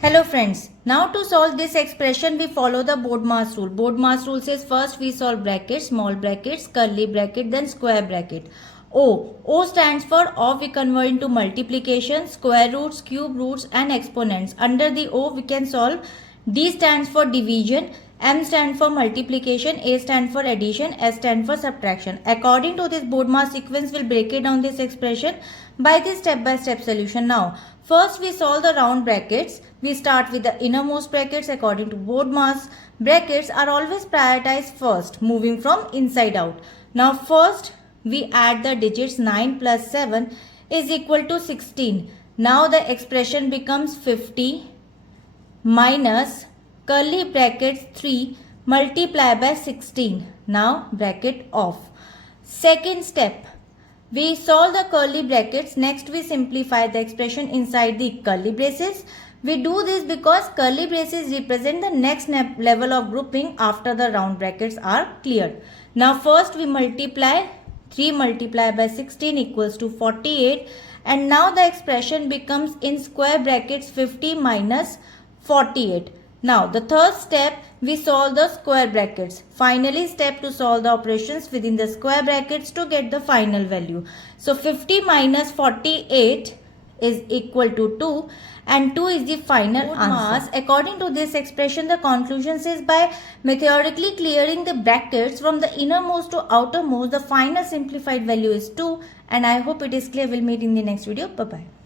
Hello friends, now to solve this expression we follow the BODMAS rule. BODMAS rule says first we solve brackets, small brackets, curly bracket, then square bracket. O stands for of we convert into multiplication, square roots, cube roots and exponents. Under the O we can solve. D stands for division, M stands for multiplication, A stands for addition, S stands for subtraction. According to this BODMAS sequence, we'll break it down this expression by this step-by-step solution. Now, first we solve the round brackets. We start with the innermost brackets. According to BODMAS, brackets are always prioritized first, moving from inside out. Now, first we add the digits 9 plus 7 is equal to 16. Now the expression becomes 50 minus curly brackets 3 multiplied by 16. Now bracket off. Second step, we solve the curly brackets. Next we simplify the expression inside the curly braces. We do this because curly braces represent the next level of grouping after the round brackets are cleared. Now first we multiply 3 multiplied by 16 equals to 48, and now the expression becomes in square brackets 50 minus 48. Now the third step, we solve the square brackets. Finally step to solve the operations within the square brackets to get the final value. So 50 minus 48 is equal to 2 and 2 is the final answer. According to this expression, the conclusion says by methodically clearing the brackets from the innermost to outermost, the final simplified value is 2, and I hope it is clear. We'll meet in the next video. Bye bye.